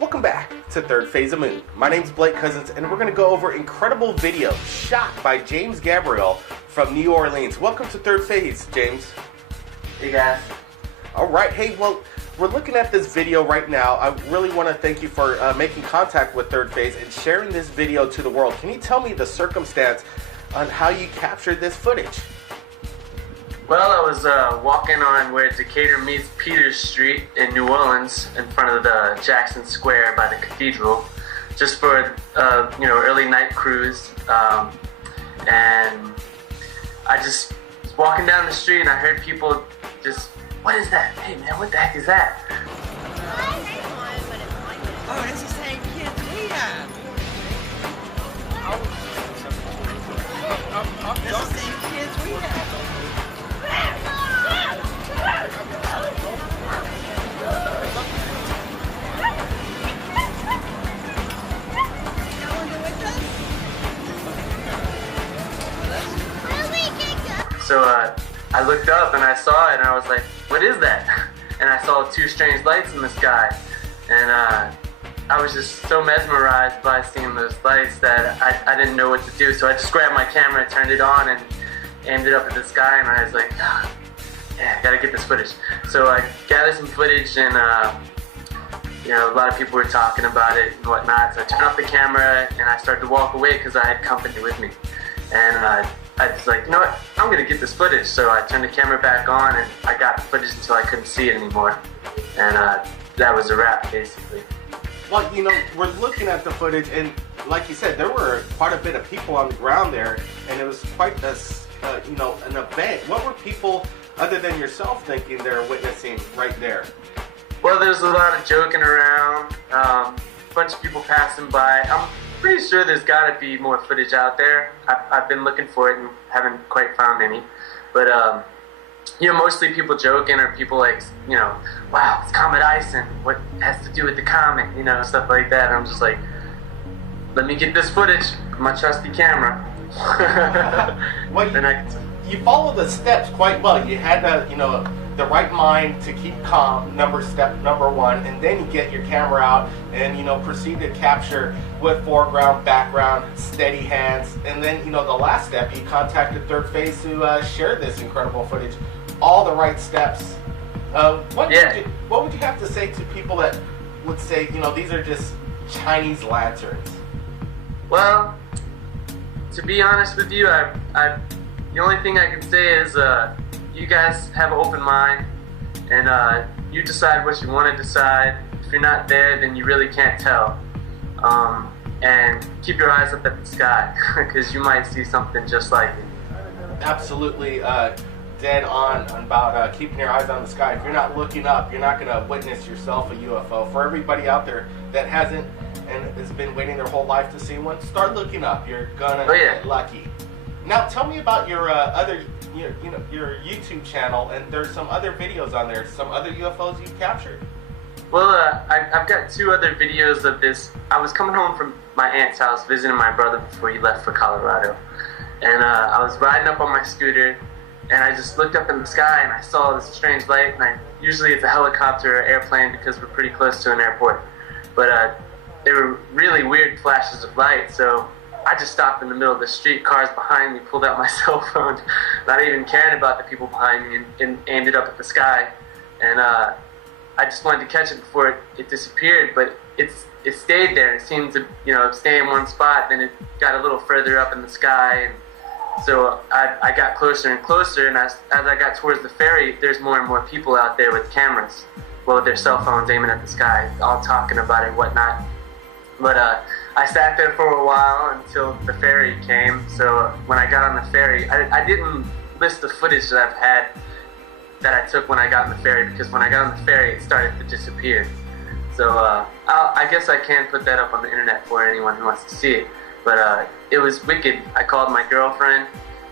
Welcome back to Third Phase of Moon. My name's Blake Cousins, and we're going to go over incredible video shot by James Gabriel from New Orleans. Welcome to Third Phase, James. Hey guys. Alright, hey, well, we're looking at this video right now. I really want to thank you for making contact with Third Phase and sharing this video to the world. Can you tell me the circumstance on how you captured this footage? Well, I was walking on where Decatur meets Peters Street in New Orleans in front of the Jackson Square by the cathedral, just for early night cruise. And I just was walking down the street and I heard people just, "What is that? Hey man, what the heck is that?" Oh, it's the same kids we have. It's the same kids we have. So I looked up and I saw it and I was like, "What is that?" And I saw two strange lights in the sky. And I was just so mesmerized by seeing those lights that I didn't know what to do. So I just grabbed my camera, turned it on, and aimed it up at the sky. And I was like, "Yeah, I gotta get this footage." So I gathered some footage, and a lot of people were talking about it and whatnot. So I turned off the camera and I started to walk away because I had company with me. And I was like, "You know what? I'm gonna get this footage." So I turned the camera back on and I got the footage until I couldn't see it anymore. And that was a wrap, basically. Well, we're looking at the footage, and like you said, there were quite a bit of people on the ground there, and it was quite an event. What were people, other than yourself, thinking they're witnessing right there? Well, there's a lot of joking around, a bunch of people passing by. I'm pretty sure there's got to be more footage out there. I've been looking for it and haven't quite found any. But, mostly people joking or people like, "Wow, it's Comet Ice and what has to do with the comet," stuff like that. And I'm just like, let me get this footage, my trusty camera. Well, you follow the steps quite well. You had the right mind to keep calm, step number one, and then you get your camera out and proceed to capture with foreground, background, steady hands, and then the last step, you contacted Third Phase to share this incredible footage. All the right steps. What would you have to say to people that would say these are just Chinese lanterns? Well, to be honest with you, the only thing I can say is you guys have an open mind, and you decide what you want to decide. If you're not there, then you really can't tell. And keep your eyes up at the sky, because you might see something just like it. Absolutely dead on about keeping your eyes on the sky. If you're not looking up, you're not going to witness yourself a UFO. For everybody out there that hasn't and has been waiting their whole life to see one, start looking up. You're gonna get lucky. Now, tell me about your your YouTube channel, and there's some other videos on there, some other UFOs you've captured. Well, I've got two other videos of this. I was coming home from my aunt's house visiting my brother before he left for Colorado, and I was riding up on my scooter, and I just looked up in the sky and I saw this strange light. And usually it's a helicopter or airplane because we're pretty close to an airport, but they were really weird flashes of light. So I just stopped in the middle of the street, cars behind me, pulled out my cell phone, not even caring about the people behind me, and aimed it up at the sky. And I just wanted to catch it before it disappeared, but it stayed there. It seemed to stay in one spot. Then it got a little further up in the sky, and so I got closer and closer. And as I got towards the ferry, there's more and more people out there with cameras, with their cell phones aiming at the sky, all talking about it and whatnot. But I sat there for a while until the ferry came. So when I got on the ferry, I didn't list the footage that I've had that I took when I got on the ferry, because when I got on the ferry, it started to disappear. So I guess I can put that up on the internet for anyone who wants to see it. But it was wicked. I called my girlfriend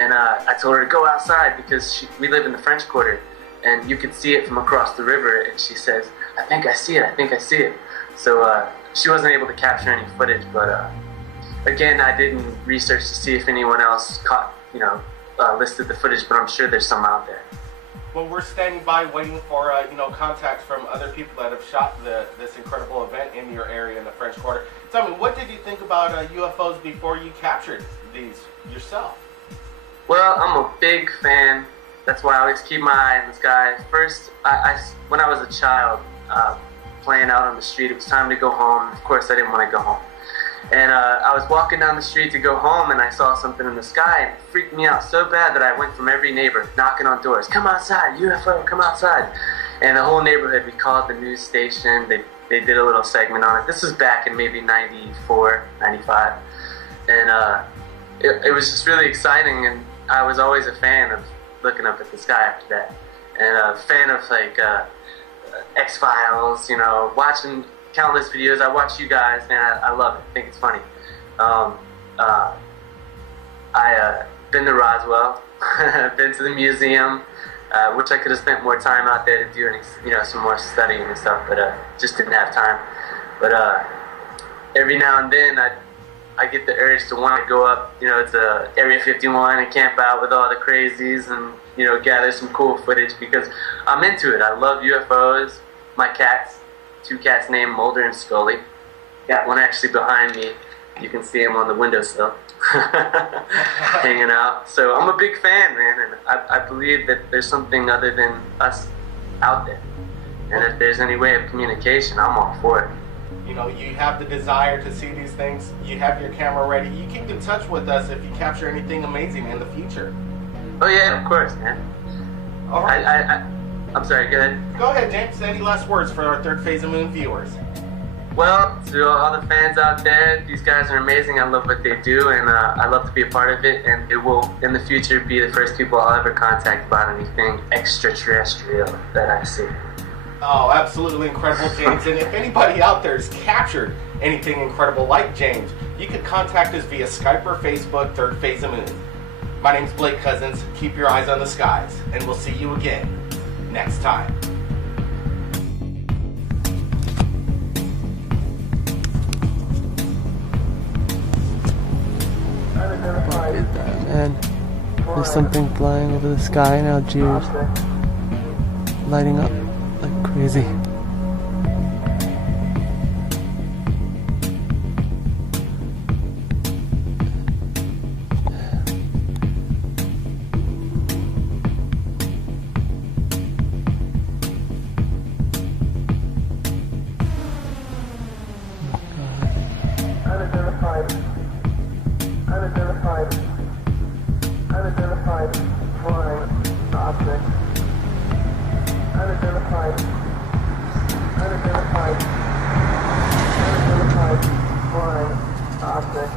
and I told her to go outside because we live in the French Quarter and you could see it from across the river. And she says, "I think I see it. I think I see it." So she wasn't able to capture any footage, but again, I didn't research to see if anyone else listed the footage, but I'm sure there's some out there. Well, we're standing by waiting for contacts from other people that have shot this incredible event in your area in the French Quarter. Tell me, what did you think about UFOs before you captured these yourself? Well, I'm a big fan. That's why I always keep my eye in the sky. First, when I was a child, playing out on the street, it was time to go home. Of course, I didn't want to go home. And I was walking down the street to go home, and I saw something in the sky, and it freaked me out so bad that I went from every neighbor knocking on doors. Come outside, UFO, come outside. And the whole neighborhood, we called the news station. They did a little segment on it. This was back in maybe 94, 95. And it was just really exciting, and I was always a fan of looking up at the sky after that. And a fan of like X-Files, watching countless videos. I watch you guys, man. I love it. I think it's funny. I been to Roswell, been to the museum, which I could have spent more time out there to do any, some more studying and stuff, but just didn't have time. But every now and then, I get the urge to want to go up, to Area 51 and camp out with all the crazies and gather some cool footage because I'm into it. I love UFOs. My cats. 2 cats named Mulder and Scully. Got one actually behind me. You can see him on the windowsill, hanging out. So I'm a big fan, man, and I believe that there's something other than us out there. And if there's any way of communication, I'm all for it. You have the desire to see these things. You have your camera ready. You keep in touch with us if you capture anything amazing in the future. Oh yeah, of course, man. All right. I'm sorry, go ahead. Go ahead, James. Any last words for our Third Phase of Moon viewers? Well, to all the fans out there, these guys are amazing. I love what they do, and I love to be a part of it. And it will, in the future, be the first people I'll ever contact about anything extraterrestrial that I see. Oh, absolutely incredible, James. And if anybody out there has captured anything incredible like James, you can contact us via Skype or Facebook, Third Phase of Moon. My name's Blake Cousins. Keep your eyes on the skies, and we'll see you again next time. Look at that, man. There's something flying over the sky now, Algiers. Lighting up like crazy. Unidentified flying object. Unidentified flying object. Flying object.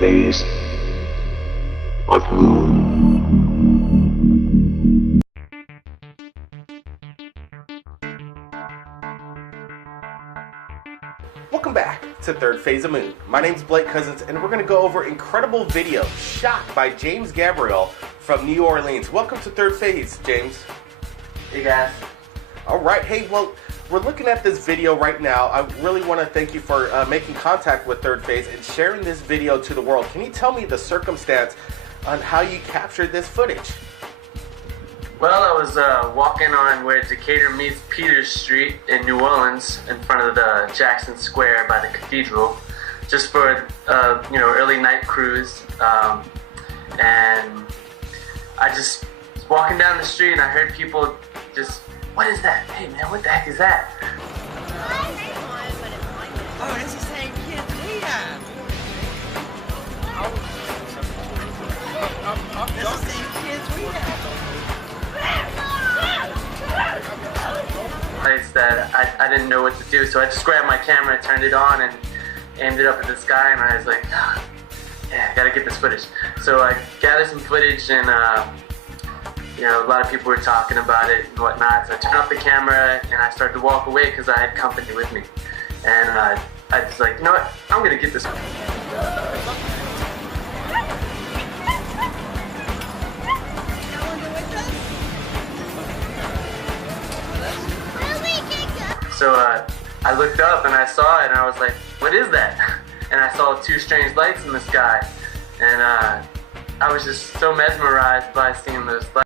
phase of moon. Welcome back to Third Phase of Moon. My name's Blake Cousins, and we're going to go over incredible video shot by James Gabriel from New Orleans. Welcome to Third Phase, James. Hey guys. All right. Hey, well, we're looking at this video right now. I really want to thank you for making contact with Third Phase and sharing this video to the world. Can you tell me the circumstance on how you captured this footage? Well, I was walking on where Decatur meets Peters Street in New Orleans in front of the Jackson Square by the cathedral, just for early night cruise. And I just was walking down the street and I heard people just, "What is that? Hey man, what the heck is that?" Oh, that's the same kids we have. That's the same kids we have. Place that I didn't know what to do, so I just grabbed my camera, turned it on, and aimed it up at the sky, and I was like, yeah, I gotta get this footage. So I gathered some footage, and a lot of people were talking about it and whatnot, so I turned off the camera, and I started to walk away because I had company with me. And I was like, you know what, I'm gonna get this. So I looked up and I saw it and I was like, what is that? And I saw two strange lights in the sky. And I was just so mesmerized by seeing those lights.